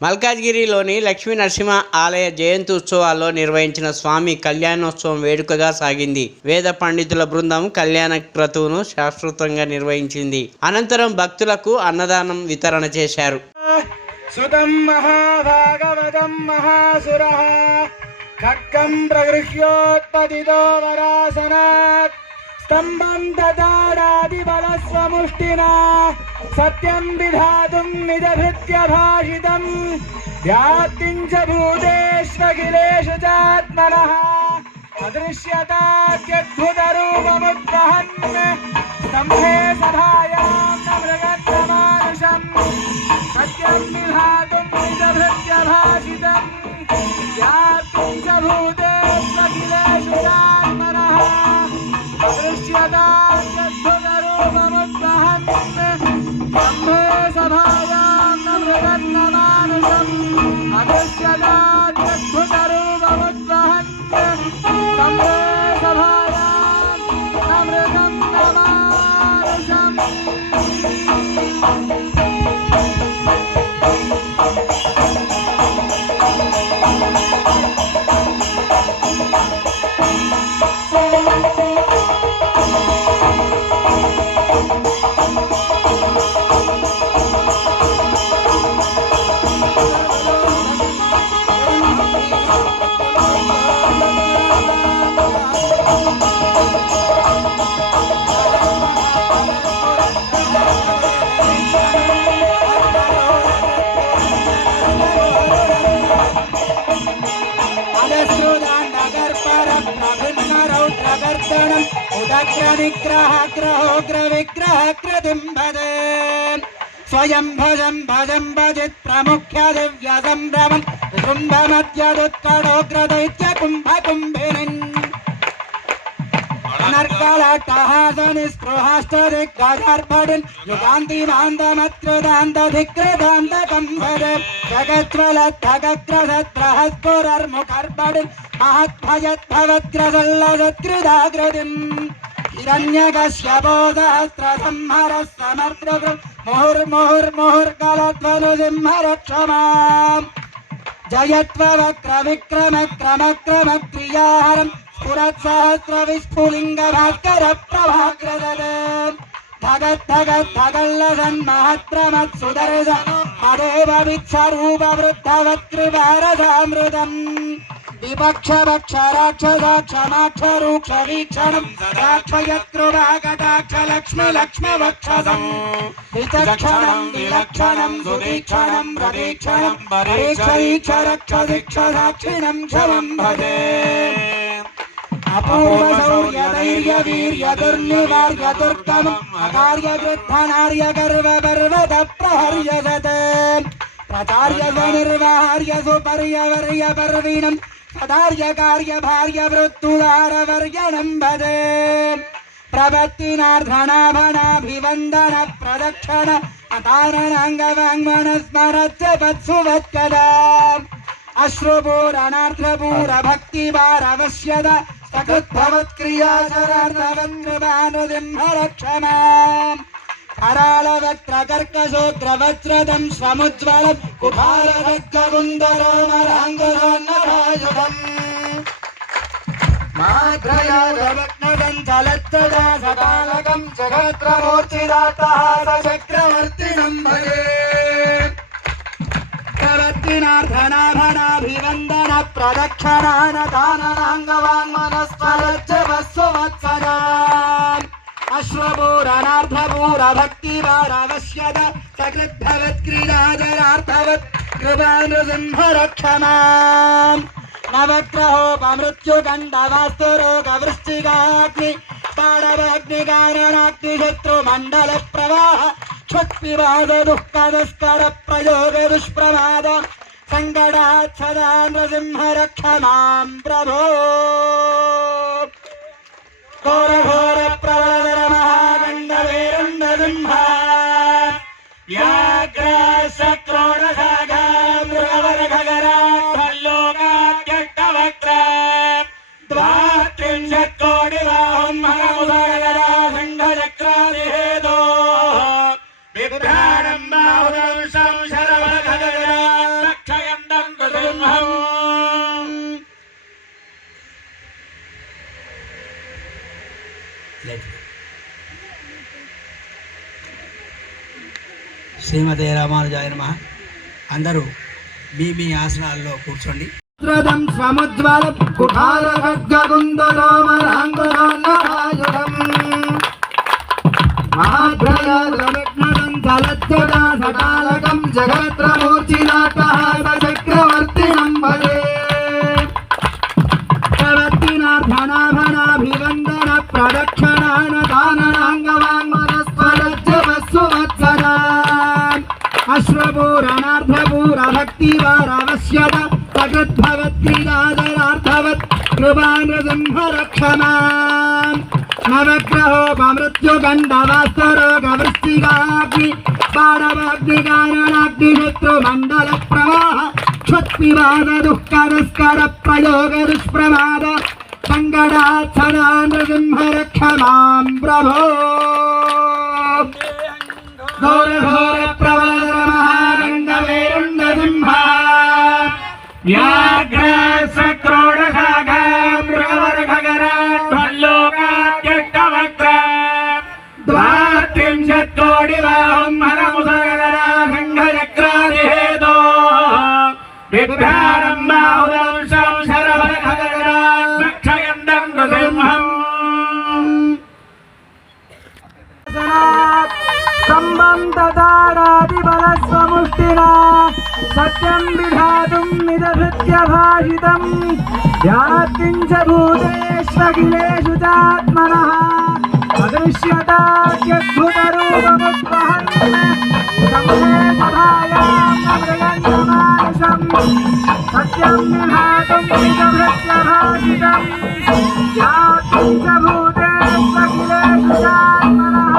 మల్కాజ్గిరిలోని లక్ష్మీ నరసింహ ఆలయ జయంతి ఉత్సవాల్లో నిర్వహించిన స్వామి కళ్యాణోత్సవం వేడుకగా సాగింది. వేద పండితుల బృందం కళ్యాణ క్రతువును శాస్త్రోక్తంగా నిర్వహించింది. అనంతరం భక్తులకు అన్నదానం వితరణ చేశారు. సుతం మహాభాగవతం మహాసురః ఖడ్గం ప్రగృహ్యోత్పతితో వరాసనాత్ స్తంభం దదాడాది బలస్వముష్టినా సత్యం విధాతుం నిజభృత్య భాషితం వ్యాప్తిం చ భూతేష్వఖిలేషు చాత్మనః అదృశ్యతాద్యద్భుతరూపముద్వహన్ స్తంభే సభాయాం న మృగత్రమానుషం సత్యం విధాతుం నిజభృత్య భాషితం వ్యాప్తిం చ భూతేష్వఖిలేషు చాత్మనః అదృశ్యతాద్యద్భుతరూపముద్వహన్ స్తంభే సభాయాం న మృగత్రమానుషం అదృశ్యతాద్యద్భుతరూపముద్వహన్ స్తంభే సభాయాం న మృగత్రమానుషం. స్వయం భజం భజం భజిత్ ప్రముఖ్య దివ్య సంభ్రమం కుంభమత్యదుత్కడోగ్రదైత్య కుంభ కుంభినిన్ అనర్గళట్టహాసని స్పృహాష్టదిగ్గజర్భడిన్ యుగాంతి మాందమత్రుదాంతధికృదాంత కంభజ జగజ్వలద్ధగగ్రసత్రహస్ఫురర్ముఖర్బడిన్ మహద్భయద్భవద్గ్రసల్లసత్కృదాగ్రదిన్ హిరణ్యకశ్యపోదహస్రసంహరः సమర్థృ ముహుర్ముహుర్ముహుర్గలధ్వనుసింహరక్షమాం జయత్వవక్ర విక్రమ క్రమ క్రమ క్రియాహరం స్ఫురత్సహస్ర విస్ఫులింగ భాస్కర ప్రభాగ్రదలే ధగద్ధగద్ధగల్లసన్ మహత్ప్రమత్ సుదర్శ మదేవ విత్సరూప వృద్ధవత్కృపారసామృతం విపక్షభక్ష రాక్షసాక్షమాక్షరూక్ష వీక్షణం రాక్షయత్కృపాకటాక్ష లక్ష్మి లక్ష్మవక్షసం విచక్షణం విలక్షణం సుదీక్షణం ప్రదీక్షణం పరీక్షరీక్షరక్ష సాక్షిణం క్షమం భజే అపూర్వ శౌర్య ధైర్య వీర్య దుర్నివార్య దుర్గమం అకార్యవృద్ధనార్య గర్వ పర్వత ప్రహర్య సత్ ప్రచార్య స్వనిర్వార్య సుపర్యవర్య పర్వీణం సదార్య కార్య భార్య వృత్తుదారవర్యణం భజే ప్రవత్తినార్ధనాభనాభివందన ప్రదక్షిణ అతారణాంగవాంగ్మన స్మరత్య వత్సువత్కదా అశ్రుపూరణార్థపూర భక్తివారవశ్యద సకృద్భవత్క్రియాచరార్థవత్కృపానుసింహరక్షమాం కరాళవక్ర కర్కశోగ్రవజ్రదం స్వముజ్వలం కుభారవగ్గగుందరోమరాంగరోన్నరాయుధం మాధ్రయాగవగ్నదం చలచ్చదా సకాలకం జగత్రమూర్ఛిదాట్టహాస చక్రవర్తినం భజే ప్రవత్తినార్ధనాభనాభివందన ప్రదక్షిణానదాననాంగవాన్మనస్వరజ్జవస్సువత్సరా అశ్వపూరణార్థపూర భక్తివారవశ్యద సకృద్భవత్క్రీడాజరార్థవత్ కృపానుసింహరక్షమాం నవగ్రహోపమృత్యుగండవాస్తురోగవృశ్చికాగ్ని తాడవాగ్నికారణాగ్నిశత్రుమండల ప్రవాహ క్షుత్పివాద దుఃఖదస్కర ప్రయోగ దుష్ప్రమాద సంగడాత్ సదా నృసింహరక్షమాం ప్రభో ఘోర ఘోర ప్రవళధర మహాగండవేరుండ సింహ వ్యాఘ్రశక్రోణసాగా మృగవరఘగరా భల్లోకాద్యట్టవక్ర ద్వాత్రింశత్కోటిబాహుం మహముదగరా సంఘచక్రాదిహేదో బిభ్రాణం బాహురం సంశరవఘగరా శ్రీమతే రామానుజాయ నమః. అందరూ మీ ఆసనాల్లో కూర్చోండి. సముజ్వలం కుఠారగద్గగుందరామరాంగరాన్నరాయుధం మహాభ్రయాదవిఘ్నదం జలజ్జదా సకాలకం జగత్రమూర్ఛినాటహాసచక్రవర్తినం భజే ప్రవర్తినార్ధనాభనాభివందన ప్రదక్షిణాన దాననాంగవాన్మనస్వరజ్జవస్సు వత్సదా అశ్వపూరణార్ధపూర భక్తివారవశ్యత సకృద్భవత్క్రీడాదరార్థవత్ కృపానృసింహరక్షమాన్ నవగ్రహోపమృత్యుగండవాస్తరోగవృష్టిగాగ్ని పాడవాగ్నికారణాగ్నిశత్రుమండల ప్రవాహ క్షత్పివాద దుఃఖరస్కర ప్రయోగ దుష్ప్రమాద సంగడాచ్చదా నృసింహరక్షమాం ప్రభో ఘోర ఘోర ప్రబలధర మహాగండవేరుండ సింహ వ్యాఘ్ర సక్రోడసాఘ మృగవర ఖగరాఢ్వల్లోకాద్యష్టవక్ర ద్వాత్రింశత్కోటిబాహుం హరముసగరా సంఘచక్రాదిహేదో బిభ్రారం బాహుదంశం శరవర ఖగరాన్ రక్షయందం నృసింహం సంబంధదారాదిబలస్వముష్టినా సత్యం విధాతుం నిదభృత్య భాషితం వ్యాప్తించ భూతేష్వఖిలేషు చాత్మనః అదృశ్యతాద్యద్భుతరూపముద్వహన్ సంహేతధాయాం మృగంగమానుషం సత్యం విధాతుం నిదభృత్య భాషితం వ్యాప్తించ భూతేష్వఖిలేషు చాత్మనః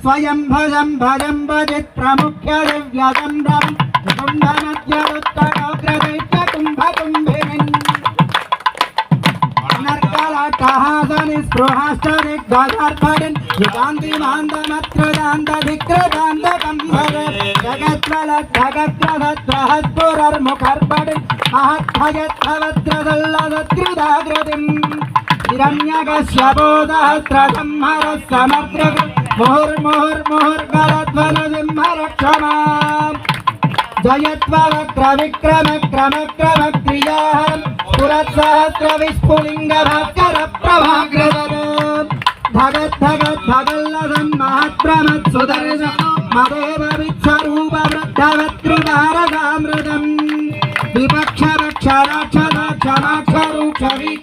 స్వయం భజం భజం భజిత్ ప్రముఖ్య దివ్యదండం కుంభమధ్యరుత్తగ్రదైత్య కుంభకుంభినిన్ నర్కలటహాసని స్పృహాశ్చ దిగ్గజార్పడిన్ యుగాంతిమాందమత్రదాంతధిక్రదాంతకంభర జగత్రలద్ధగత్రదద్రహద్పురర్ముఖర్పడిన్ మహద్భయత్భవద్రదల్లదత్రిదాగ్రదిం హిరణ్యకశ్య బోధహస్రసంహర సమగ్రగ ముహుర్ముహుర్ముహుర్గలధ్వనసింహరక్షమాం జయత్వవక్ర విక్రమ క్రమ క్రమ క్రియాహరం పురత్సహస్ర విస్ఫులింగ భాస్కర ప్రభాగ్రదన ధగత్ ధగత్ ధగల్లదం మహత్ప్రమత్ సుదర్శన మదేవ విశ్వరూప వృద్ధవత్రుదారకామృతం విపక్ష వక్ష రాక్ష రాక్ష రాక్ష రూక్ష వీక్ష